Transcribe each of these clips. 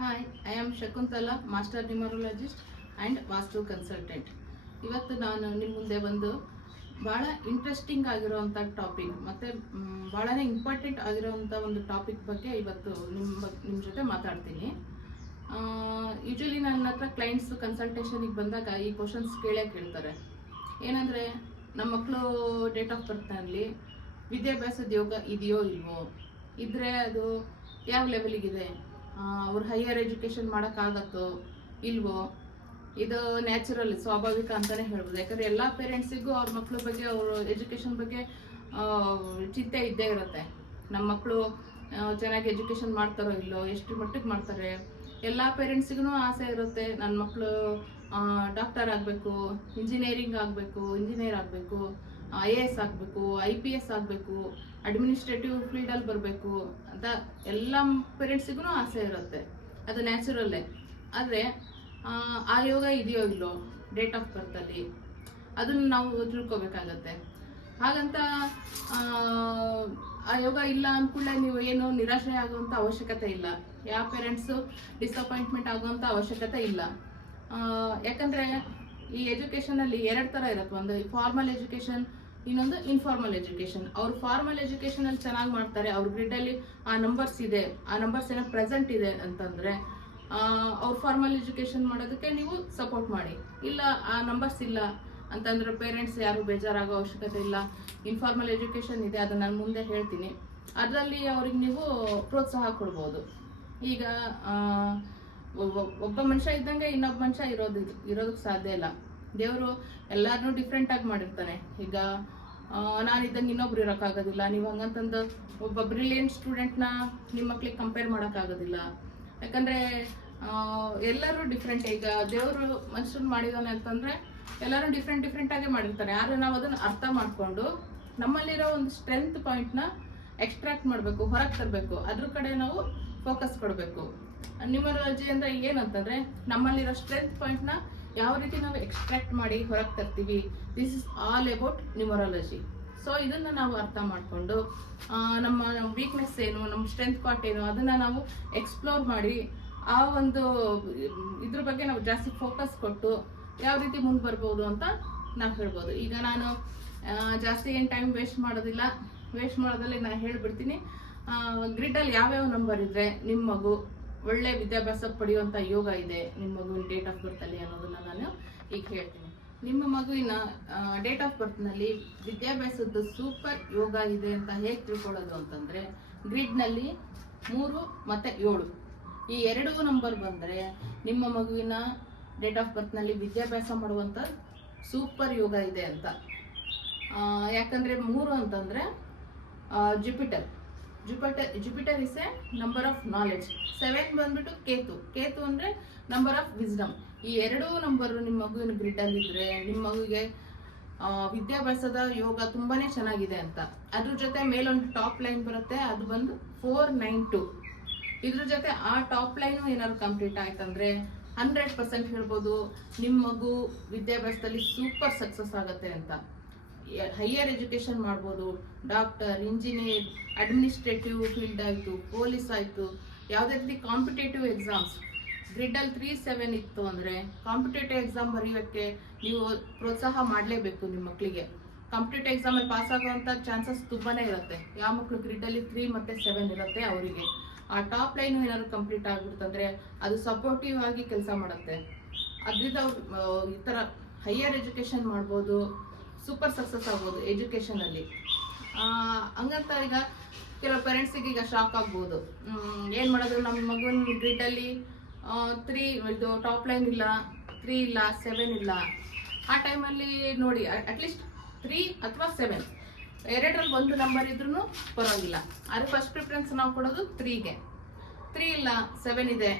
Hi I am Shakuntala master numerologist and vastu consultant ಇವತ್ತು ನಾನು ನಿಮ್ಮ ಮುಂದೆ ಬಂದು ಭಾಳ ಇಂಟ್ರೆಸ್ಟಿಂಗ್ ಆಗಿರೋವಂಥ ಟಾಪಿಕ್ ಮತ್ತು ಭಾಳನೇ ಇಂಪಾರ್ಟೆಂಟ್ ಆಗಿರೋವಂಥ ಒಂದು ಟಾಪಿಕ್ ಬಗ್ಗೆ ಇವತ್ತು ನಿಮ್ಮ ನಿಮ್ಮ ಜೊತೆ ಮಾತಾಡ್ತೀನಿ. ಯೂಶ್ವಲಿ ನನ್ನ ಹತ್ರ ಕ್ಲೈಂಟ್ಸ್ ಕನ್ಸಲ್ಟೇಷನಿಗೆ ಬಂದಾಗ ಈ ಕ್ವಶನ್ಸ್ ಕೇಳೇ ಕೇಳ್ತಾರೆ. ಏನಂದರೆ ನಮ್ಮ ಮಕ್ಕಳು ಡೇಟ್ ಆಫ್ ಬರ್ತ್ನಲ್ಲಿ ವಿದ್ಯಾಭ್ಯಾಸದ ಯೋಗ ಇದೆಯೋ ಇಲ್ವೋ? ಇದ್ದರೆ ಅದು ಯಾವ ಲೆವೆಲಿಗಿದೆ ಅವ್ರು ಹೈಯರ್ ಎಜುಕೇಷನ್ ಮಾಡೋಕ್ಕಾಗತ್ತೋ ಇಲ್ವೋ, ಇದು ನ್ಯಾಚುರಲ್ ಸ್ವಾಭಾವಿಕ ಅಂತಲೇ ಹೇಳ್ಬೋದು. ಯಾಕಂದರೆ ಎಲ್ಲ ಪೇರೆಂಟ್ಸಿಗೂ ಅವ್ರ ಮಕ್ಕಳ ಬಗ್ಗೆ, ಅವ್ರ ಎಜುಕೇಷನ್ ಬಗ್ಗೆ ಚಿಂತೆ ಇದ್ದೇ ಇರುತ್ತೆ. ನಮ್ಮ ಮಕ್ಕಳು ಚೆನ್ನಾಗಿ ಎಜುಕೇಷನ್ ಮಾಡ್ತಾರೋ ಇಲ್ಲೋ, ಎಷ್ಟು ಮಟ್ಟಿಗೆ ಮಾಡ್ತಾರೆ? ಎಲ್ಲ ಪೇರೆಂಟ್ಸಿಗೂ ಆಸೆ ಇರುತ್ತೆ. ನನ್ನ ಮಕ್ಕಳು ಡಾಕ್ಟರ್ ಆಗಬೇಕು ಇಂಜಿನಿಯರಿಂಗ್ ಆಗಬೇಕು ಇಂಜಿನಿಯರ್ ಆಗಬೇಕು. ಐ ಎ ಎಸ್ ಆಗಬೇಕು ಐ ಪಿ ಎಸ್ ಆಗಬೇಕು ಅಡ್ಮಿನಿಸ್ಟ್ರೇಟಿವ್ ಫೀಲ್ಡಲ್ಲಿ ಬರಬೇಕು ಅಂತ ಎಲ್ಲ ಪೇರೆಂಟ್ಸಿಗೂ ಆಸೆ ಇರುತ್ತೆ. ಅದು ನ್ಯಾಚುರಲ್ಲೇ ಆದರೆ ಆ ಯೋಗ ಇದೆಯೋ ಇಲ್ಲೋ ಡೇಟ್ ಆಫ್ ಬರ್ತಲ್ಲಿ ಅದನ್ನು ನಾವು ತಿಳ್ಕೊಬೇಕಾಗತ್ತೆ. ಹಾಗಂತ ಆ, ಯೋಗ ಇಲ್ಲ ಅಂದ್ಕೂಡಲೇ ನೀವು ಏನು ನಿರಾಶೆ ಆಗುವಂಥ ಅವಶ್ಯಕತೆ ಇಲ್ಲ. ಯಾವ ಪೇರೆಂಟ್ಸು ಡಿಸಪಾಯಿಂಟ್ಮೆಂಟ್ ಆಗುವಂಥ ಅವಶ್ಯಕತೆ ಇಲ್ಲ. ಯಾಕಂದ್ರೆ ಈ ಎಜುಕೇಷನಲ್ಲಿ ಎರಡು ಥರ ಇರುತ್ತೆ. ಒಂದು ಫಾರ್ಮಲ್ ಎಜುಕೇಷನ್ ಇನ್ನೊಂದು ಇನ್ಫಾರ್ಮಲ್ ಎಜುಕೇಶನ್ ಅವ್ರು ಫಾರ್ಮಲ್ ಎಜುಕೇಷನಲ್ಲಿ ಚೆನ್ನಾಗಿ ಮಾಡ್ತಾರೆ, ಅವ್ರ ಗ್ರಿಡಲ್ಲಿ ಆ ನಂಬರ್ಸ್ ಇದೆ, ಆ ನಂಬರ್ಸ್ ಏನೋ ಪ್ರೆಸೆಂಟ್ ಇದೆ ಅಂತಂದರೆ ಅವ್ರ ಫಾರ್ಮಲ್ ಎಜುಕೇಷನ್ ಮಾಡೋದಕ್ಕೆ ನೀವು ಸಪೋರ್ಟ್ ಮಾಡಿ. ಇಲ್ಲ, ಆ ನಂಬರ್ಸ್ ಇಲ್ಲ ಅಂತಂದ್ರೆ ಪೇರೆಂಟ್ಸ್ ಯಾರು ಬೇಜಾರಾಗೋ ಅವಶ್ಯಕತೆ ಇಲ್ಲ ಇನ್ಫಾರ್ಮಲ್ ಎಜುಕೇಷನ್ ಇದೆ, ಅದನ್ನ ನಾನು ಮುಂದೆ ಹೇಳ್ತೀನಿ. ಅದರಲ್ಲಿ ಅವ್ರಿಗೆ ನೀವು ಪ್ರೋತ್ಸಾಹ ಕೊಡ್ಬೋದು. ಈಗ ಒಬ್ಬ- ಮನುಷ್ಯ ಇದ್ದಂಗೆ ಇನ್ನೊಬ್ಬ ಮನುಷ್ಯ ಇರೋದು, ಇರೋದಕ್ಕೆ ಸಾಧ್ಯ ಇಲ್ಲ. ದೇವರು ಎಲ್ಲಾರನ್ನೂ ಡಿಫ್ರೆಂಟ್ ಆಗಿ ಮಾಡಿರ್ತಾನೆ. ಈಗ ನಾನಿದ್ದಂಗೆ ಇನ್ನೊಬ್ರು ಇರೋಕ್ಕಾಗೋದಿಲ್ಲ. ನೀವು ಹಂಗಂತಂದು ಒಬ್ಬ ಬ್ರಿಲಿಯಂಟ್ ಸ್ಟೂಡೆಂಟ್ನ ನಿಮ್ಮ ಮಕ್ಳಿಗೆ ಕಂಪೇರ್ ಮಾಡೋಕ್ಕಾಗೋದಿಲ್ಲ. ಯಾಕಂದರೆ ಎಲ್ಲರೂ ಡಿಫ್ರೆಂಟ್ ಈಗ ದೇವರು ಮನುಷ್ಯನ್ ಮಾಡಿದಾನೆ ಅಂತಂದರೆ ಎಲ್ಲರೂ ಡಿಫ್ರೆಂಟ್ ಡಿಫ್ರೆಂಟಾಗೇ ಮಾಡಿರ್ತಾರೆ. ಆದರೆ ನಾವು ಅದನ್ನು ಅರ್ಥ ಮಾಡಿಕೊಂಡು ನಮ್ಮಲ್ಲಿರೋ ಒಂದು ಸ್ಟ್ರೆಂತ್ ಪಾಯಿಂಟ್ನ ಎಕ್ಸ್ಟ್ರಾಕ್ಟ್ ಮಾಡಬೇಕು, ಹೊರಗೆ ತರಬೇಕು. ಅದ್ರ ಕಡೆ ನಾವು ಫೋಕಸ್ ಕೊಡಬೇಕು. ನ್ಯೂಮರಾಲಜಿ ಅಂದರೆ ಏನಂತಂದರೆ, ನಮ್ಮಲ್ಲಿರೋ ಸ್ಟ್ರೆಂತ್ ಪಾಯಿಂಟ್ನ ಯಾವ ರೀತಿ ನಾವು ಎಕ್ಸ್ಟ್ರಾಕ್ಟ್ ಮಾಡಿ ಹೊರಗೆ ತರ್ತೀವಿ. This is all about numerology so ಇದನ್ನು ನಾವು ಅರ್ಥ ಮಾಡಿಕೊಂಡು ನಮ್ಮ ವೀಕ್ನೆಸ್ ಏನು, ನಮ್ಮ ಸ್ಟ್ರೆಂತ್ ಪಾರ್ಟ್ ಏನು, ಅದನ್ನು ನಾವು ಎಕ್ಸ್ಪ್ಲೋರ್ ಮಾಡಿ, ಆ ಒಂದು, ಇದ್ರ ಬಗ್ಗೆ ನಾವು ಜಾಸ್ತಿ ಫೋಕಸ್ ಕೊಟ್ಟು ಯಾವ ರೀತಿ ಮುಂದೆ ಬರ್ಬೋದು ಅಂತ ನಾವು ಹೇಳ್ಬೋದು. ಈಗ ನಾನು ಜಾಸ್ತಿ ಏನು ಟೈಮ್ ವೇಸ್ಟ್ ಮಾಡೋದಿಲ್ಲ. ವೇಸ್ಟ್ ಮಾಡೋದಲ್ಲಿ ನಾನು ಹೇಳ್ಬಿಡ್ತೀನಿ. ಗ್ರಿಡಲ್ಲಿ ಯಾವ್ಯಾವ ನಂಬರ್ ಇದ್ರೆ ನಿಮ್ಮ ಮಗು ಒಳ್ಳೆ ವಿದ್ಯಾಭ್ಯಾಸ ಪಡೆಯುವಂಥ ಯೋಗ ಇದೆ ನಿಮ್ಮ ಮಗುವಿನ ಡೇಟ್ ಆಫ್ ಬರ್ತ್ ಅಲ್ಲಿ ಅನ್ನೋದನ್ನ ನಾನು ಈಗ ಹೇಳ್ತೀನಿ. ನಿಮ್ಮ ಮಗುವಿನ ಡೇಟ್ ಆಫ್ ಬರ್ತ್ನಲ್ಲಿ ವಿದ್ಯಾಭ್ಯಾಸದ ಸೂಪರ್ ಯೋಗ ಇದೆ ಅಂತ ಹೇಗೆ ತಿಳ್ಕೊಳ್ಳೋದು ಅಂತಂದರೆ ಗ್ರಿಡ್ನಲ್ಲಿ ಮೂರು ಮತ್ತು ಏಳು. ಈ ಎರಡು ನಂಬರ್ ಬಂದರೆ ನಿಮ್ಮ ಮಗುವಿನ ಡೇಟ್ ಆಫ್ ಬರ್ತ್ನಲ್ಲಿ ವಿದ್ಯಾಭ್ಯಾಸ ಮಾಡುವಂಥ ಸೂಪರ್ ಯೋಗ ಇದೆ ಅಂತ. ಯಾಕಂದ್ರೆ ಮೂರು ಅಂತಂದ್ರೆ Jupiter Jupiter Jupiter is a number of knowledge seven ಬಂದ್ಬಿಟ್ಟು ಕೇತು. ಕೇತು ಅಂದರೆ ನಂಬರ್ ಆಫ್ ವಿಸ್ಡಮ್ ಈ ಎರಡೂ ನಂಬರ್ ನಿಮ್ಮ ಮಗುವಿನ ಗ್ರಿಡ್ಡಲ್ಲಿ ಇದ್ರೆ ನಿಮ್ಮ ಮಗುವಿಗೆ ವಿದ್ಯಾಭ್ಯಾಸದ ಯೋಗ ತುಂಬಾ ಚೆನ್ನಾಗಿದೆ ಅಂತ. ಅದ್ರ ಜೊತೆ ಮೇಲೊಂದು ಟಾಪ್ ಲೈನ್ ಬರುತ್ತೆ. ಅದು ಬಂದು ಫೋರ್ ನೈನ್ ಟು ಇದ್ರ ಜೊತೆ ಆ ಟಾಪ್ ಲೈನು ಏನಾದ್ರು ಕಂಪ್ಲೀಟ್ ಆಯ್ತಂದ್ರೆ ಹಂಡ್ರೆಡ್ ಪರ್ಸೆಂಟ್ ಹೇಳ್ಬೋದು. ನಿಮ್ಮ ಮಗು ವಿದ್ಯಾಭ್ಯಾಸದಲ್ಲಿ ಸೂಪರ್ ಸಕ್ಸಸ್ ಆಗುತ್ತೆ ಅಂತ. ಹೈಯರ್ ಎಜುಕೇಷನ್ ಮಾಡ್ಬೋದು. ಡಾಕ್ಟರ್ ಇಂಜಿನಿಯರ್ ಅಡ್ಮಿನಿಸ್ಟ್ರೇಟಿವ್ ಫೀಲ್ಡ್ ಆಯಿತು ಪೊಲೀಸ್ ಆಯಿತು, ಯಾವುದೇ ರೀತಿ ಕಾಂಪಿಟೇಟಿವ್ ಎಕ್ಸಾಮ್ಸ್ ಗ್ರಿಡ್ಡಲ್ಲಿ ತ್ರೀ ಸೆವೆನ್ ಇತ್ತು ಅಂದರೆ ಕಾಂಪಿಟೇಟಿವ್ ಎಕ್ಸಾಮ್ ಬರೆಯೋಕ್ಕೆ ನೀವು ಪ್ರೋತ್ಸಾಹ ಮಾಡಲೇಬೇಕು ನಿಮ್ಮ ಮಕ್ಕಳಿಗೆ ಕಾಂಪಿಟೇಟಿವ್ ಎಕ್ಸಾಮಲ್ಲಿ ಪಾಸ್ ಆಗುವಂಥ ಚಾನ್ಸಸ್ ತುಂಬಾ ಇರುತ್ತೆ. ಯಾವ ಮಕ್ಕಳು ಗ್ರಿಡ್ಡಲ್ಲಿ ತ್ರೀ ಮತ್ತು ಸೆವೆನ್ ಇರುತ್ತೆ ಅವರಿಗೆ. ಆ ಟಾಪ್ ಲೈನ್ ಏನಾದ್ರು ಕಂಪ್ಲೀಟ್ ಆಗಿಬಿಡ್ತಂದ್ರೆ ಅದು ಸಪೋರ್ಟಿವ್ ಆಗಿ ಕೆಲಸ ಮಾಡುತ್ತೆ. ಅದರಿಂದ ಈ ಥರ ಹೈಯರ್ ಎಜುಕೇಷನ್ ಮಾಡ್ಬೋದು. ಸೂಪರ್ ಸಕ್ಸಸ್ ಆಗ್ಬೋದು ಎಜುಕೇಷನಲ್ಲಿ ಹಂಗಂತ ಈಗ ಕೆಲವು ಪೇರೆಂಟ್ಸಿಗೆ ಈಗ ಶಾಕ್ ಆಗ್ಬೋದು. ಏನು ಮಾಡೋದು? ನಮ್ಮ ಮಗನ ಗ್ರಿಡ್ಡಲ್ಲಿ ತ್ರೀ ಇದು ಟಾಪ್ ಲೈನ್ ಇಲ್ಲ ತ್ರೀ ಇಲ್ಲ ಸೆವೆನ್ ಇಲ್ಲ. ಆ ಟೈಮಲ್ಲಿ ನೋಡಿ ಅಟ್ಲೀಸ್ಟ್ ತ್ರೀ ಅಥವಾ ಸೆವೆನ್ ಎರಡರಲ್ಲಿ ಒಂದು ನಂಬರ್ ಇದ್ರೂ ಪರವಾಗಿಲ್ಲ. ಆದರೆ ಫಸ್ಟ್ ಪ್ರಿಫರೆನ್ಸ್ ನಾವು ಕೊಡೋದು ತ್ರೀಗೆ ತ್ರೀ ಇಲ್ಲ ಸೆವೆನ್ ಇದೆ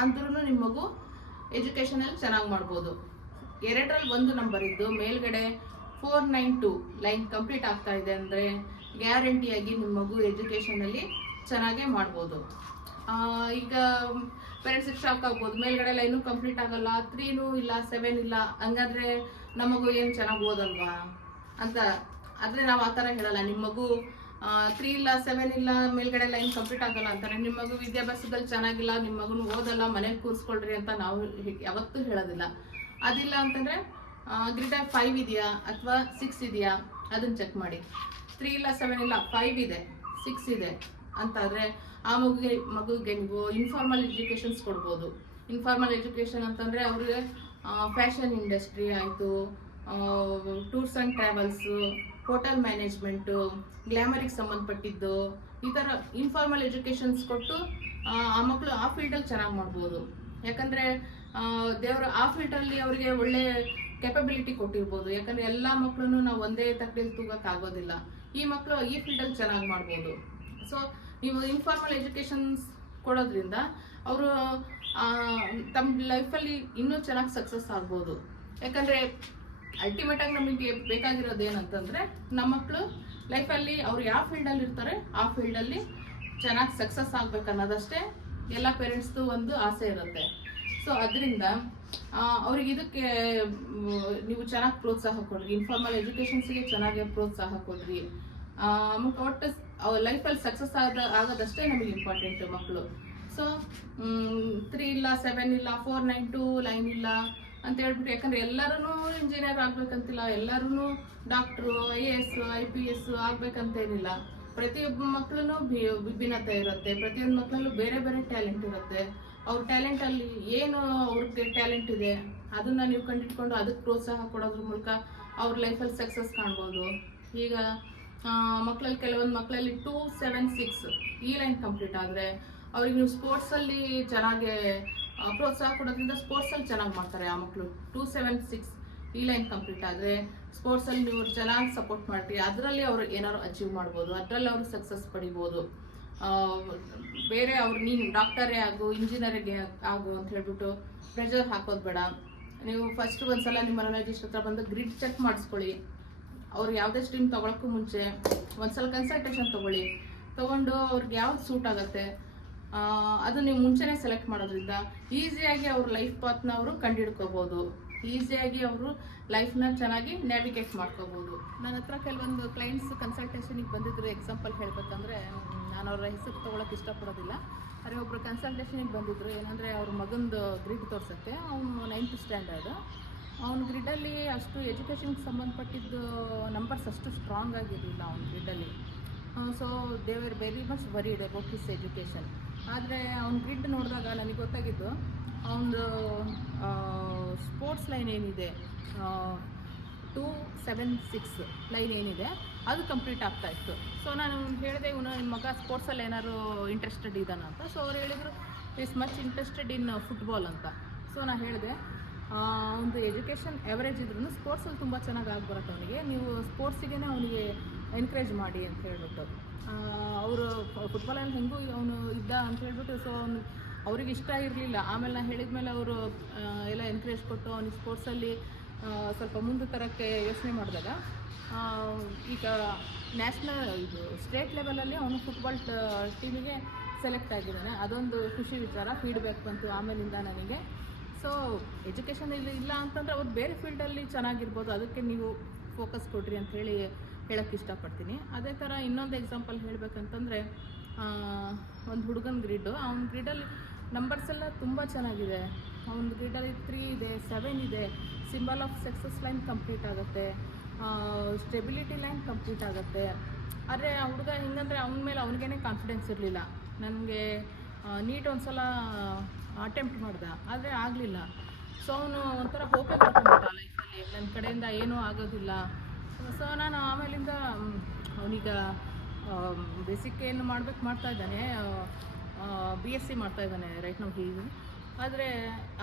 ಅಂದ್ರೂ ನಿಮ್ಮ ಮಗು ಎಜುಕೇಷನಲ್ಲಿ ಚೆನ್ನಾಗಿ ಮಾಡ್ಬೋದು. ಎರಡರಲ್ಲಿ ಒಂದು ನಂಬರ್ ಇದ್ದು ಮೇಲ್ಗಡೆ four nine two line complete ಆಗ್ತಾ ಇದೆ ಅಂದರೆ ಗ್ಯಾರಂಟಿಯಾಗಿ ನಿಮ್ಮ ಮಗು ಎಜುಕೇಷನಲ್ಲಿ ಚೆನ್ನಾಗೇ ಮಾಡ್ಬೋದು. ಈಗ ಪೇರೆಂಟ್ಸಿಗೆ ಶಾಕ್ ಆಗ್ಬೋದು. ಮೇಲ್ಗಡೆ ಲೈನು ಕಂಪ್ಲೀಟ್ ಆಗಲ್ಲ ತ್ರೀನೂ ಇಲ್ಲ ಸೆವೆನ್ ಇಲ್ಲ, ಹಂಗಾದ್ರೆ ನಮ್ಮ ಏನು ಚೆನ್ನಾಗಿ ಓದಲ್ವಾ? ಅಂತ, ಆದರೆ ನಾವು ಆ ಥರ ಹೇಳಲ್ಲ. ನಿಮ್ಮ ಮಗು ತ್ರೀ ಇಲ್ಲ ಸೆವೆನ್ ಇಲ್ಲ, ಮೇಲ್ಗಡೆ ಲೈನ್ ಕಂಪ್ಲೀಟ್ ಆಗಲ್ಲ ಅಂತಾರೆ. ನಿಮ್ಮ ಮಗು ವಿದ್ಯಾಭ್ಯಾಸದಲ್ಲಿ ಚೆನ್ನಾಗಿಲ್ಲ ನಿಮ್ಮ ಮಗು ಓದಲ್ಲ, ಮನೆಗೆ ಕೂರಿಸ್ಕೊಳ್ರಿ ಅಂತ ನಾವು ಯಾವತ್ತೂ ಹೇಳೋದಿಲ್ಲ. ಅದಿಲ್ಲ ಅಂತಂದ್ರೆ ಗ್ರಿಡ್ ಫೈವ್ ಇದೆಯಾ ಅಥವಾ ಸಿಕ್ಸ್ ಇದೆಯಾ? ಅದನ್ನ ಚೆಕ್ ಮಾಡಿ. ತ್ರೀ ಇಲ್ಲ ಸೆವೆನ್ ಇಲ್ಲ ಫೈವ್ ಇದೆ ಸಿಕ್ಸ್ ಇದೆ ಅಂತಾದರೆ ಆ ಮಗುಗೆ ಮಗುಗೆ ನೀವು ಇನ್ಫಾರ್ಮಲ್ ಎಜುಕೇಶನ್ಸ್ ಕೊಡ್ಬೋದು. ಇನ್ಫಾರ್ಮಲ್ ಎಜುಕೇಶನ್ ಅಂತಂದ್ರೆ ಅವ್ರಿಗೆ ಫ್ಯಾಷನ್ ಇಂಡಸ್ಟ್ರಿ ಆಯಿತು tours and travels hotel management ಗ್ಲಾಮರಿಗೆ ಸಂಬಂಧಪಟ್ಟಿದ್ದು ಈ ಥರ ಇನ್ಫಾರ್ಮಲ್ ಎಜುಕೇಷನ್ಸ್ ಕೊಟ್ಟು ಆ, ಮಕ್ಕಳು ಆ ಫೀಲ್ಡಲ್ಲಿ ಚೆನ್ನಾಗಿ ಮಾಡ್ಬೋದು. ಯಾಕಂದರೆ ದೇವರು ಆ ಫೀಲ್ಡಲ್ಲಿ ಅವರಿಗೆ ಒಳ್ಳೆ ಕೆಪಬಿಲಿಟಿ ಕೊಟ್ಟಿರ್ಬೋದು. ಯಾಕಂದ್ರೆ ಎಲ್ಲ ಮಕ್ಕಳನ್ನು ನಾವು ಒಂದೇ ತಕ್ಕಡೀಲಿ ತೂಗಕ್ಕೆ ಆಗೋದಿಲ್ಲ ಈ ಮಕ್ಕಳು ಈ ಫೀಲ್ಡಲ್ಲಿ ಚೆನ್ನಾಗಿ ಮಾಡ್ಬೋದು. ಸೊ ನೀವು ಇನ್ಫಾರ್ಮಲ್ ಎಜುಕೇಷನ್ಸ್ ಕೊಡೋದ್ರಿಂದ ಅವರು ತಮ್ಮ ಲೈಫಲ್ಲಿ ಇನ್ನೂ ಚೆನ್ನಾಗಿ ಸಕ್ಸಸ್ ಆಗ್ಬೋದು. ಯಾಕಂದರೆ ಅಲ್ಟಿಮೇಟಾಗಿ ನಮಗೆ ಬೇಕಾಗಿರೋದು ಏನಂತಂದರೆ ನಮ್ಮ ಮಕ್ಕಳು ಲೈಫಲ್ಲಿ ಅವ್ರು ಯಾವ ಫೀಲ್ಡಲ್ಲಿ ಇರ್ತಾರೆ, ಆ ಫೀಲ್ಡಲ್ಲಿ ಚೆನ್ನಾಗಿ ಸಕ್ಸಸ್ ಆಗ್ಬೇಕು ಅನ್ನೋದಷ್ಟೇ ಎಲ್ಲ ಪೇರೆಂಟ್ಸ್ದು ಒಂದು ಆಸೆ ಇರುತ್ತೆ. ಸೊ ಅದರಿಂದ ಅವ್ರಿಗೆ ಇದಕ್ಕೆ ನೀವು ಚೆನ್ನಾಗಿ ಪ್ರೋತ್ಸಾಹ ಕೊಡ್ರಿ. ಇನ್ಫಾರ್ಮಲ್ ಎಜುಕೇಷನ್ಸ್ಗೆ ಚೆನ್ನಾಗಿ ಪ್ರೋತ್ಸಾಹ ಕೊಡ್ರಿ. ಒಟ್ಟು ಅವ್ರ ಲೈಫಲ್ಲಿ ಸಕ್ಸಸ್ ಆದ, ಆಗೋದಷ್ಟೇ ನಮಗೆ ಇಂಪಾರ್ಟೆಂಟ್ ಮಕ್ಕಳು ಸೊ ತ್ರೀ ಇಲ್ಲ ಸೆವೆನ್ ಇಲ್ಲ ಫೋರ್ ನೈನ್ ಟು ಲೈನ್ ಇಲ್ಲ ಅಂತ ಹೇಳ್ಬಿಟ್ಟು, ಯಾಕಂದ್ರೆ ಎಲ್ಲರೂ ಇಂಜಿನಿಯರ್ ಆಗ್ಬೇಕಂತಿಲ್ಲ ಎಲ್ಲರೂ doctor I A S I P S ಆಗ್ಬೇಕಂತೇನಿಲ್ಲ. ಪ್ರತಿಯೊಬ್ಬ ಮಕ್ಕಳೂ ವಿಭಿನ್ನತೆ ಇರುತ್ತೆ. ಪ್ರತಿಯೊಂದು ಮಕ್ಕಳಲ್ಲೂ ಬೇರೆ ಬೇರೆ ಟ್ಯಾಲೆಂಟ್ ಇರುತ್ತೆ. ಅವ್ರ ಟ್ಯಾಲೆಂಟಲ್ಲಿ ಏನು ಅವ್ರಿಗೆ ಟ್ಯಾಲೆಂಟ್ ಇದೆ, ಅದನ್ನ ನೀವು ಕಂಡಿಟ್ಕೊಂಡು ಅದಕ್ಕೆ ಪ್ರೋತ್ಸಾಹ ಕೊಡೋದ್ರ ಮೂಲಕ ಅವ್ರ ಲೈಫಲ್ಲಿ ಸಕ್ಸಸ್ ಕಾಣ್ಬೋದು. ಈಗ ಮಕ್ಕಳಲ್ಲಿ ಕೆಲವೊಂದು ಮಕ್ಕಳಲ್ಲಿ ಟೂ ಸೆವೆನ್ ಸಿಕ್ಸ್ ಈ ಲೈನ್ ಕಂಪ್ಲೀಟ್ ಆದರೆ ಅವ್ರಿಗೆ ನೀವು ಸ್ಪೋರ್ಟ್ಸಲ್ಲಿ ಚೆನ್ನಾಗಿ ಪ್ರೋತ್ಸಾಹ ಕೊಡೋದ್ರಿಂದ ಸ್ಪೋರ್ಟ್ಸಲ್ಲಿ ಚೆನ್ನಾಗಿ ಮಾಡ್ತಾರೆ ಆ ಮಕ್ಕಳು ಟೂ ಸೆವೆನ್ ಸಿಕ್ಸ್ ಈ ಲೈನ್ ಕಂಪ್ಲೀಟ್ ಆದರೆ ಸ್ಪೋರ್ಟ್ಸಲ್ಲಿ ನೀವು ಚೆನ್ನಾಗಿ ಸಪೋರ್ಟ್ ಮಾಡಿ ಅದರಲ್ಲಿ ಅವರು ಏನಾದ್ರು ಅಚೀವ್ ಮಾಡ್ಬೋದು, ಅದರಲ್ಲಿ ಅವರು ಸಕ್ಸಸ್ ಪಡಿಬೋದು. ಬೇರೆ ಅವ್ರು ನೀನು ಡಾಕ್ಟರೇ ಆಗು, ಇಂಜಿನಿಯರಿಗೆ ಆಗು ಅಂತ ಹೇಳ್ಬಿಟ್ಟು ಪ್ರೆಷರ್ ಹಾಕೋದು ಬೇಡ. ನೀವು ಫಸ್ಟ್ ಒಂದ್ಸಲ ನಿಮ್ಮ ಮನೋಲಜಿಸ್ಟ್ ಹತ್ರ ಬಂದು ಗ್ರಿಡ್ ಚೆಕ್ ಮಾಡಿಸ್ಕೊಳ್ಳಿ. ಅವ್ರು ಯಾವುದೇ ಸ್ಟ್ರೀಮ್ ತೊಗೊಳಕ್ಕೂ ಮುಂಚೆ ಒಂದ್ಸಲ ಕನ್ಸಲ್ಟೇಷನ್ ತೊಗೊಳ್ಳಿ. ತೊಗೊಂಡು ಅವ್ರಿಗೆ ಯಾವ್ದು ಸೂಟ್ ಆಗುತ್ತೆ? ಅದು ನೀವು ಮುಂಚೆನೇ ಸೆಲೆಕ್ಟ್ ಮಾಡೋದ್ರಿಂದ ಈಸಿಯಾಗಿ ಅವ್ರ ಲೈಫ್ ಪಾತ್ನ ಅವರು ಕಂಡುಹಿಡ್ಕೋಬೋದು ಈಸಿಯಾಗಿ ಅವರು ಲೈಫ್ನ ಚೆನ್ನಾಗಿ ನ್ಯಾವಿಗೇಟ್ ಮಾಡ್ಕೋಬೋದು. ನನ್ನ ಹತ್ರ ಕೆಲವೊಂದು ಕ್ಲೈಂಟ್ಸ್ ಕನ್ಸಲ್ಟೇಷನಿಗೆ ಬಂದಿದ್ರು. ಎಕ್ಸಾಂಪಲ್ ಹೇಳ್ಬೇಕಂದ್ರೆ, ನಾನು ಅವ್ರ ಹೆಸರು ತೊಗೊಳಕ್ಕೆ ಇಷ್ಟಪಡೋದಿಲ್ಲ. ಆದರೆ ಒಬ್ಬರು ಕನ್ಸಲ್ಟೇಷನಿಗೆ ಬಂದಿದ್ರು. ಏನಂದರೆ ಅವ್ರ ಮಗಂದು ಗ್ರಿಡ್ ತೋರಿಸುತ್ತೆ. ಅವನು ನೈನ್ತ್ ಸ್ಟ್ಯಾಂಡರ್ಡು ಅವ್ನ ಗ್ರಿಡಲ್ಲಿ ಅಷ್ಟು ಎಜುಕೇಷನ್ಗೆ ಸಂಬಂಧಪಟ್ಟಿದ್ದು ನಂಬರ್ಸ್ ಅಷ್ಟು ಸ್ಟ್ರಾಂಗ್ ಆಗಿರಲಿಲ್ಲ ಅವ್ನ ಗ್ರಿಡಲ್ಲಿ so they were much worried about his education ಆದರೆ ಅವ್ನ ಗ್ರಿಡ್ ನೋಡಿದಾಗ ನನಗೆ ಗೊತ್ತಾಗಿದ್ದು, ಅವನದು ಸ್ಪೋರ್ಟ್ಸ್ ಲೈನ್ ಏನಿದೆ? ಟೂ ಸೆವೆನ್ ಸಿಕ್ಸ್ ಲೈನ್ ಏನಿದೆ? ಅದು ಕಂಪ್ಲೀಟ್ ಆಗ್ತಾ ಇತ್ತು. ಸೊ ನಾನು ಹೇಳಿದೆ, ಇವನು ನಿಮ್ಮ ಮಗ ಸ್ಪೋರ್ಟ್ಸಲ್ಲಿ ಏನಾದ್ರು ಇಂಟ್ರೆಸ್ಟೆಡ್ ಇದ್ದಾನ ಅಂತ. ಸೊ ಅವ್ರು ಹೇಳಿದರು is much interested in football ಅಂತ. ಸೊ ನಾನು ಹೇಳಿದೆ ಒಂದು ಎಜುಕೇಷನ್ ಎವರೇಜ್ ಇದ್ರೂ ಸ್ಪೋರ್ಟ್ಸಲ್ಲಿ ತುಂಬ ಚೆನ್ನಾಗಿ ಆಗ್ಬರತ್ತೆ ಅವನಿಗೆ. ನೀವು ಸ್ಪೋರ್ಟ್ಸಿಗೆ ಅವನಿಗೆ ಎನ್ಕರೇಜ್ ಮಾಡಿ ಅಂತ ಹೇಳ್ಬಿಟ್ಟು. ಅವರು ಫುಟ್ಬಾಲಲ್ಲಿ ಹೆಂಗೂ ಅವನು ಇದ್ದ ಅಂತ ಹೇಳ್ಬಿಟ್ಟು ಸೊ ಅವನು ಅವ್ರಿಗೆ ಇಷ್ಟ ಇರಲಿಲ್ಲ ಆಮೇಲೆ ನಾನು ಹೇಳಿದ್ಮೇಲೆ ಅವರು ಎಲ್ಲ ಎನ್ಕರೇಜ್ ಕೊಟ್ಟು ಅವನಿಗೆ ಸ್ಪೋರ್ಟ್ಸಲ್ಲಿ ಸ್ವಲ್ಪ ಮುಂದೆ ತರೋಕ್ಕೆ ಯೋಚನೆ ಮಾಡಿದಾಗ ಈಗ ನ್ಯಾಷನಲ್ ಇದು ಸ್ಟೇಟ್ ಲೆವೆಲಲ್ಲಿ ಅವನು ಫುಟ್ಬಾಲ್ ಟೀಮಿಗೆ ಸೆಲೆಕ್ಟ್ ಆಗಿದ್ದಾನೆ. ಅದೊಂದು ಖುಷಿ ವಿಚಾರ ಫೀಡ್ಬ್ಯಾಕ್ ಬಂತು ಆಮೇಲಿಂದ ನನಗೆ. ಸೊ ಎಜುಕೇಷನ್ ಇಲ್ಲಿ ಇಲ್ಲ ಅಂತಂದರೆ ಅವ್ರು ಬೇರೆ ಫೀಲ್ಡಲ್ಲಿ ಚೆನ್ನಾಗಿರ್ಬೋದು. ಅದಕ್ಕೆ ನೀವು ಫೋಕಸ್ ಕೊಡ್ರಿ ಅಂತ ಹೇಳಿ ಹೇಳೋಕ್ಕೆ ಇಷ್ಟಪಡ್ತೀನಿ. ಅದೇ ಥರ ಇನ್ನೊಂದು ಎಕ್ಸಾಂಪಲ್ ಹೇಳಬೇಕಂತಂದರೆ ಒಂದು ಹುಡುಗನ ಗ್ರಿಡ್ಡು ಅವ್ನ ಗ್ರಿಡಲ್ಲಿ ನಂಬರ್ಸ್ ಎಲ್ಲ ತುಂಬ ಚೆನ್ನಾಗಿದೆ. ಅವ್ನ ಗ್ರಿಡಲ್ಲಿ ತ್ರೀ ಇದೆ ಸೆವೆನ್ ಇದೆ. Symbol of success line complete ಆಗುತ್ತೆ. ಸ್ಟೆಬಿಲಿಟಿ ಲೈನ್ ಕಂಪ್ಲೀಟ್ ಆಗುತ್ತೆ. ಆದರೆ ಆ ಹುಡುಗ ಹಿಂಗಂದರೆ ಅವನ ಮೇಲೆ ಅವನಿಗೇನೆ ಕಾನ್ಫಿಡೆನ್ಸ್ ಇರಲಿಲ್ಲ. ನನಗೆ ನೀಟ್ ಒಂದು ಸಲ ಅಟೆಂಪ್ಟ್ ಮಾಡ್ದೆ. ಆದರೆ ಆಗಲಿಲ್ಲ. ಸೊ ಅವನು ಒಂಥರ ಹೋಪೆ ಕಳ್ಕೊಂಡ್ಬಿಟ್ಟ ಲೈಫಲ್ಲಿ ನನ್ನ ಕಡೆಯಿಂದ ಏನೂ ಆಗೋದಿಲ್ಲ. ಸೊ ನಾನು ಆಮೇಲಿಂದ ಅವನೀಗ ಬೇಸಿಕ್ ಏನು ಮಾಡ್ಬೇಕು ಮಾಡ್ತಾ ಇದ್ದಾನೆ. ಬಿ ಎಸ್ ಸಿ ಮಾಡ್ತಾ ಇದ್ದಾನೆ ರೈಟ್ ನಾವು ಹೀಗೆ ಆದರೆ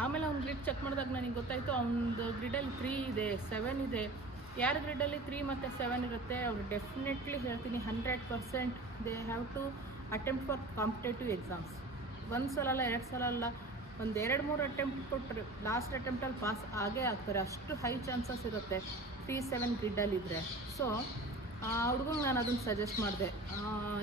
ಆಮೇಲೆ ಅವ್ನ ಗ್ರಿಡ್ ಚೆಕ್ ಮಾಡಿದಾಗ ನನಗೆ ಗೊತ್ತಾಯಿತು ಅವನದು ಗ್ರಿಡಲ್ಲಿ ತ್ರೀ ಇದೆ ಸೆವೆನ್ ಇದೆ. ಯಾರ ಗ್ರಿಡಲ್ಲಿ ತ್ರೀ ಮತ್ತು ಸೆವೆನ್ ಇರುತ್ತೆ ಅವ್ರು ಡೆಫಿನೆಟ್ಲಿ ಹೇಳ್ತೀನಿ hundred percent they have to attempt for competitive exams ಒಂದು ಸಲ ಅಲ್ಲ, ಎರಡು ಸಲ ಅಲ್ಲ, ಒಂದು ಎರಡು ಮೂರು ಅಟೆಂಪ್ಟ್ ಕೊಟ್ಟರೆ ಲಾಸ್ಟ್ ಅಟೆಂಪ್ಟಲ್ಲಿ ಪಾಸ್ ಆಗೇ ಆಗ್ತಾರೆ. ಅಷ್ಟು ಹೈ ಚಾನ್ಸಸ್ ಇರುತ್ತೆ ತ್ರೀ ಸೆವೆನ್ ಗ್ರಿಡಲ್ಲಿದ್ದರೆ ಸೊ ಆ ಹುಡುಗಂಗೆ ನಾನು ಅದನ್ನು ಸಜೆಸ್ಟ್ ಮಾಡಿದೆ.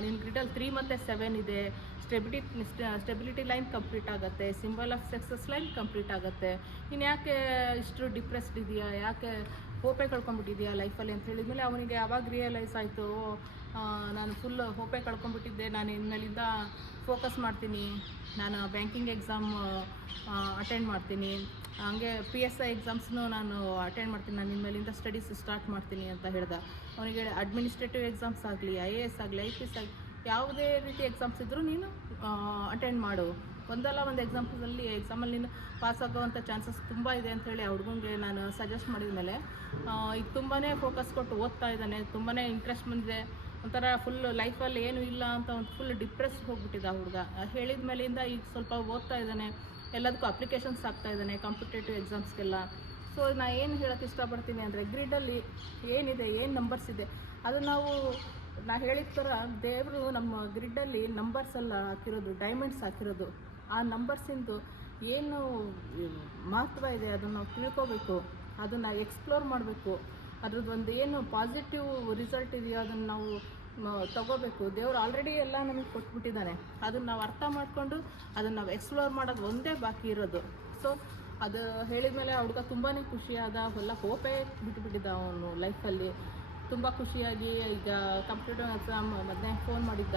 ನಿನ್ನ ಗ್ರಿಡಲ್ಲಿ ತ್ರೀ ಮತ್ತು ಸೆವೆನ್ ಇದೆ. ಸ್ಟೆಬಿಲಿಟಿ ಸ್ಟೆಬಿಲಿಟಿ ಲೈನ್ ಕಂಪ್ಲೀಟ್ ಆಗುತ್ತೆ. Symbol of success line complete ಆಗುತ್ತೆ. ನೀನು ಯಾಕೆ ಇಷ್ಟು ಡಿಪ್ರೆಸ್ಡ್ ಇದೆಯಾ? ಯಾಕೆ ಹೋಪೆ ಕಳ್ಕೊಂಬಿಟ್ಟಿದ್ಯಾ ಲೈಫಲ್ಲಿ ಅಂತ ಹೇಳಿದ್ಮೇಲೆ ಅವನಿಗೆ ಅವಾಗ ರಿಯಲೈಸ್ ಆಯಿತು ನಾನು ಫುಲ್ ಹೋಪೆ ಕಳ್ಕೊಂಡ್ಬಿಟ್ಟಿದ್ದೆ. ನಾನು ಇನ್ನಲ್ಲಿಂದ ಫೋಕಸ್ ಮಾಡ್ತೀನಿ. ನಾನು ಬ್ಯಾಂಕಿಂಗ್ ಎಕ್ಸಾಮ್ ಅಟೆಂಡ್ ಮಾಡ್ತೀನಿ. ಹಂಗೆ ಪಿ ಎಸ್ ಐ ಎಕ್ಸಾಮ್ಸ್ನು ನಾನು ಅಟೆಂಡ್ ಮಾಡ್ತೀನಿ. ನಾನು ಇನ್ಮೇಲಿಂದ ಸ್ಟಡೀಸ್ ಸ್ಟಾರ್ಟ್ ಮಾಡ್ತೀನಿ ಅಂತ ಹೇಳ್ದೆ. ಅವನಿಗೆ ಅಡ್ಮಿನಿಸ್ಟ್ರೇಟಿವ್ ಎಕ್ಸಾಮ್ಸ್ ಆಗಲಿ ಐ ಎ ಎಸ್ ಆಗಲಿ ಐ ಪಿ ಎಸ್ ಆಗಲಿ, ಯಾವುದೇ ರೀತಿ ಎಕ್ಸಾಮ್ಸ್ ಇದ್ದರೂ ನೀನು ಅಟೆಂಡ್ ಮಾಡು. ಒಂದಲ್ಲ ಒಂದು ಎಕ್ಸಾಮ್ಸಲ್ಲಿ ಎಕ್ಸಾಮಲ್ಲಿ ನೀನು ಪಾಸ್ ಆಗೋವಂಥ ಚಾನ್ಸಸ್ ತುಂಬ ಇದೆ ಅಂತ ಹೇಳಿ ಆ ಹುಡುಗಂಗೆ ನಾನು ಸಜೆಸ್ಟ್ ಮಾಡಿದ ಮೇಲೆ ಈಗ ತುಂಬಾ ಫೋಕಸ್ ಕೊಟ್ಟು ಓದ್ತಾ ಇದ್ದಾನೆ. ತುಂಬಾ ಇಂಟ್ರೆಸ್ಟ್ ಬಂದಿದೆ. ಒಂಥರ ಫುಲ್ ಲೈಫಲ್ಲಿ ಏನೂ ಇಲ್ಲ ಅಂತ ಒಂದು ಫುಲ್ ಡಿಪ್ರೆಸ್ ಹೋಗ್ಬಿಟ್ಟಿದೆ ಆ ಹುಡುಗ. ಹೇಳಿದ ಮೇಲಿಂದ ಈಗ ಸ್ವಲ್ಪ ಓದ್ತಾ ಇದ್ದಾನೆ. ಎಲ್ಲದಕ್ಕೂ ಅಪ್ಲಿಕೇಶನ್ಸ್ ಆಗ್ತಾ ಇದ್ದಾನೆ ಕಾಂಪಿಟೇಟಿವ್ ಎಕ್ಸಾಮ್ಸ್ಗೆಲ್ಲ ಸೊ ನಾ ಏನು ಹೇಳೋಕ್ಕೆ ಇಷ್ಟಪಡ್ತೀನಿ ಅಂದರೆ ಗ್ರಿಡಲ್ಲಿ ಏನಿದೆ, ಏನು ನಂಬರ್ಸ್ ಇದೆ, ಅದು ನಾವು, ನಾ ಹೇಳಿದ ಥರ ದೇವರು ನಮ್ಮ ಗ್ರಿಡ್ಡಲ್ಲಿ ನಂಬರ್ಸ್ ಎಲ್ಲ ಹಾಕಿರೋದು ಡೈಮಂಡ್ಸ್ ಹಾಕಿರೋದು. ಆ ನಂಬರ್ಸಿಂದು ಏನು ಮಹತ್ವ ಇದೆ ಅದನ್ನು ನಾವು ತಿಳ್ಕೋಬೇಕು, ಅದನ್ನು ಎಕ್ಸ್ಪ್ಲೋರ್ ಮಾಡಬೇಕು. ಅದ್ರದ್ದು ಒಂದು ಏನು ಪಾಸಿಟಿವ್ ರಿಸಲ್ಟ್ ಇದೆಯೋ ಅದನ್ನು ನಾವು ತಗೋಬೇಕು. ದೇವ್ರು ಆಲ್ರೆಡಿ ಎಲ್ಲ ನಮಗೆ ಕೊಟ್ಬಿಟ್ಟಿದ್ದಾನೆ. ಅದನ್ನು ನಾವು ಅರ್ಥ ಮಾಡಿಕೊಂಡು ಅದನ್ನು ನಾವು ಎಕ್ಸ್ಪ್ಲೋರ್ ಮಾಡೋದು ಒಂದೇ ಬಾಕಿ ಇರೋದು. ಸೊ ಅದು ಹೇಳಿದ ಮೇಲೆ ಹುಡುಗ ತುಂಬಾ ಖುಷಿಯಾದ ಎಲ್ಲ ಹೋಪೇ ಬಿಟ್ಟುಬಿಟ್ಟಿದ್ದ ಅವನು ಲೈಫಲ್ಲಿ ತುಂಬ ಖುಷಿಯಾಗಿ ಈಗ ಕಂಪ್ಯೂಟರ್ ಎಕ್ಸಾಮ್ ಮೊದಲೇ ಫೋನ್ ಮಾಡಿದ್ದ.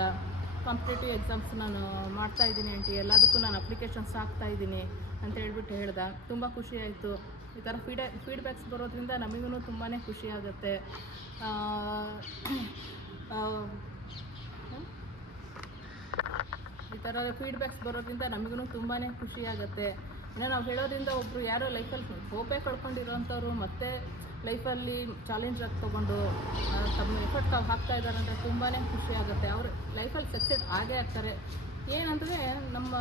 ಕಾಂಪಿಟೇಟಿವ್ ಎಕ್ಸಾಮ್ಸ್ ನಾನು ಮಾಡ್ತಾ ಇದ್ದೀನಿ ಆಂಟಿ ಎಲ್ಲದಕ್ಕೂ ನಾನು ಅಪ್ಲಿಕೇಶನ್ಸ್ ಹಾಕ್ತಾ ಇದ್ದೀನಿ ಅಂತ ಹೇಳ್ಬಿಟ್ಟು ಹೇಳ್ದೆ. ತುಂಬ ಖುಷಿ ಆಯಿತು. ಈ ಥರ ಫೀಡ್ ಫೀಡ್ಬ್ಯಾಕ್ಸ್ ಬರೋದ್ರಿಂದ ನಮಗೂ ತುಂಬಾ ಖುಷಿ ಆಗುತ್ತೆ? ಈ ಥರ ಫೀಡ್ಬ್ಯಾಕ್ಸ್ ಬರೋದ್ರಿಂದ ನಮಗೂ ತುಂಬಾ ಖುಷಿ ಆಗುತ್ತೆ. ಇನ್ನು ನಾವು ಹೇಳೋದ್ರಿಂದ ಒಬ್ಬರು ಯಾರೋ ಲೈಫಲ್ಲಿ ಹೋಪೇ ಕಳ್ಕೊಂಡಿರೋಂಥವ್ರು ಮತ್ತೆ ಲೈಫಲ್ಲಿ ಚಾಲೆಂಜ್ ಆಗಿ ತೊಗೊಂಡು ತಮ್ಮ ಎಫರ್ಟ್ ತಾವು ಹಾಕ್ತಾ ಇದ್ದಾರೆ ಅಂದರೆ ತುಂಬಾ ಖುಷಿ ಆಗುತ್ತೆ. ಅವರು ಲೈಫಲ್ಲಿ ಸಕ್ಸೆಸ್ ಆಗೇ ಆಗ್ತಾರೆ. ಏನಂದರೆ ನಮ್ಮ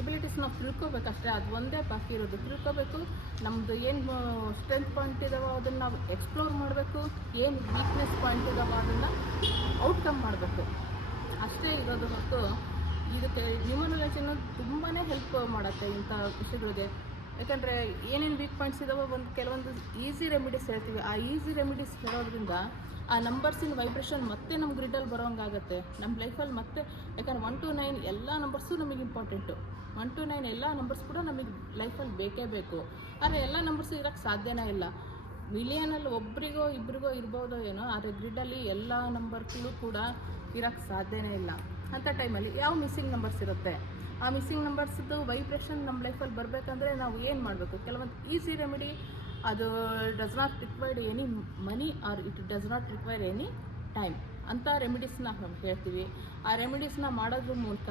ಎಬಿಲಿಟೀಸ್ ನಾವು ತಿಳ್ಕೊಬೇಕಷ್ಟೇ ಅದು ಒಂದೇ ಬಾಕಿ ಇರೋದು. ತಿಳ್ಕೊಬೇಕು ನಮ್ಮದು ಏನು ಸ್ಟ್ರೆಂತ್ ಪಾಯಿಂಟ್ ಇದಾವೋ ಅದನ್ನು ನಾವು ಎಕ್ಸ್ಪ್ಲೋರ್ ಮಾಡಬೇಕು. ಏನು ವೀಕ್ನೆಸ್ ಪಾಯಿಂಟ್ ಇದಾವೋ ಅದನ್ನು ಔಟ್ಕಮ್ ಮಾಡಬೇಕು. ಅಷ್ಟೇ ಇರೋದು ಹೊರತು ಇದಕ್ಕೆ ನ್ಯೂಮರಾಲಜಿ ಅನ್ನೋದು ತುಂಬಾ ಹೆಲ್ಪ್ ಮಾಡುತ್ತೆ ಇಂಥ ವಿಷಯಗಳಿಗೆ. ಯಾಕಂದರೆ ಏನೇನು ವೀಕ್ ಪಾಯಿಂಟ್ಸ್ ಇದಾವೋ ಒಂದು ಕೆಲವೊಂದು ಈಸಿ ರೆಮಿಡೀಸ್ ಹೇಳ್ತೀವಿ. ಆ ಈಸಿ ರೆಮಿಡೀಸ್ ಹೇಳೋದ್ರಿಂದ ಆ ನಂಬರ್ಸಿನ ವೈಬ್ರೇಷನ್ ಮತ್ತೆ ನಮ್ಮ ಗ್ರಿಡಲ್ಲಿ ಬರೋಂಗಾಗತ್ತೆ ನಮ್ಮ ಲೈಫಲ್ಲಿ ಮತ್ತೆ ಯಾಕಂದ್ರೆ ಒನ್ ಟು ನೈನ್ ಎಲ್ಲ ನಂಬರ್ಸು ನಮಗೆ ಇಂಪಾರ್ಟೆಂಟು ಒನ್ ಟು ನೈನ್ ಎಲ್ಲ ನಂಬರ್ಸ್ ಕೂಡ ನಮಗೆ ಲೈಫಲ್ಲಿ ಬೇಕೇ ಬೇಕು. ಆದರೆ ಎಲ್ಲ ನಂಬರ್ಸು ಇರೋಕ್ಕೆ ಸಾಧ್ಯನೇ ಇಲ್ಲ. ಮಿಲಿಯನಲ್ಲಿ ಒಬ್ರಿಗೋ ಇಬ್ರಿಗೋ ಇರ್ಬೋದೋ ಏನೋ, ಆದರೆ ಗ್ರಿಡಲ್ಲಿ ಎಲ್ಲ ನಂಬರ್ಗಳು ಕೂಡ ಇರೋಕ್ಕೆ ಸಾಧ್ಯನೇ ಇಲ್ಲ. ಅಂಥ ಟೈಮಲ್ಲಿ ಯಾವ ಮಿಸ್ಸಿಂಗ್ ನಂಬರ್ಸ್ ಇರುತ್ತೆ? ಆ ಮಿಸ್ಸಿಂಗ್ ನಂಬರ್ಸ್ದು ವೈಬ್ರೇಷನ್ ನಮ್ಮ ಲೈಫಲ್ಲಿ ಬರಬೇಕಂದ್ರೆ ನಾವು ಏನು ಮಾಡಬೇಕು? ಕೆಲವೊಂದು ಈಸಿ ರೆಮಿಡಿ ಅದು does not required any money or it does not require any time ಅಂಥ ರೆಮಿಡೀಸ್ನ ಹೇಳ್ತೀವಿ. ಆ ರೆಮಿಡೀಸ್ನ ಮಾಡೋದ್ರ ಮೂಲಕ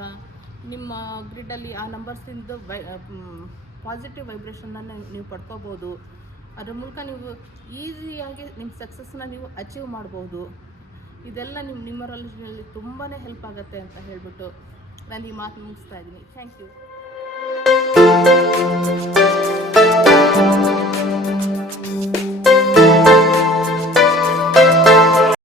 ನಿಮ್ಮ ಗ್ರಿಡಲ್ಲಿ ಆ ನಂಬರ್ಸಿಂದು ವೈ ಪಾಸಿಟಿವ್ ವೈಬ್ರೇಷನ್ನ ನೀವು ಪಡ್ಕೋಬೋದು. ಅದ್ರ ಮೂಲಕ ನೀವು ಈಸಿಯಾಗಿ ನಿಮ್ಮ ಸಕ್ಸಸ್ನ ನೀವು ಅಚೀವ್ ಮಾಡ್ಬೋದು. ಇದೆಲ್ಲ ನಿಮ್ಮ ನ್ಯೂಮರಾಲಜಿನಲ್ಲಿ ತುಂಬಾ ಹೆಲ್ಪ್ ಆಗುತ್ತೆ ಅಂತ ಹೇಳಿಬಿಟ್ಟು ನಾನು ಈ ಮಾತು ಮುಗಿಸ್ತಾ ಇದ್ದೀನಿ. Thank you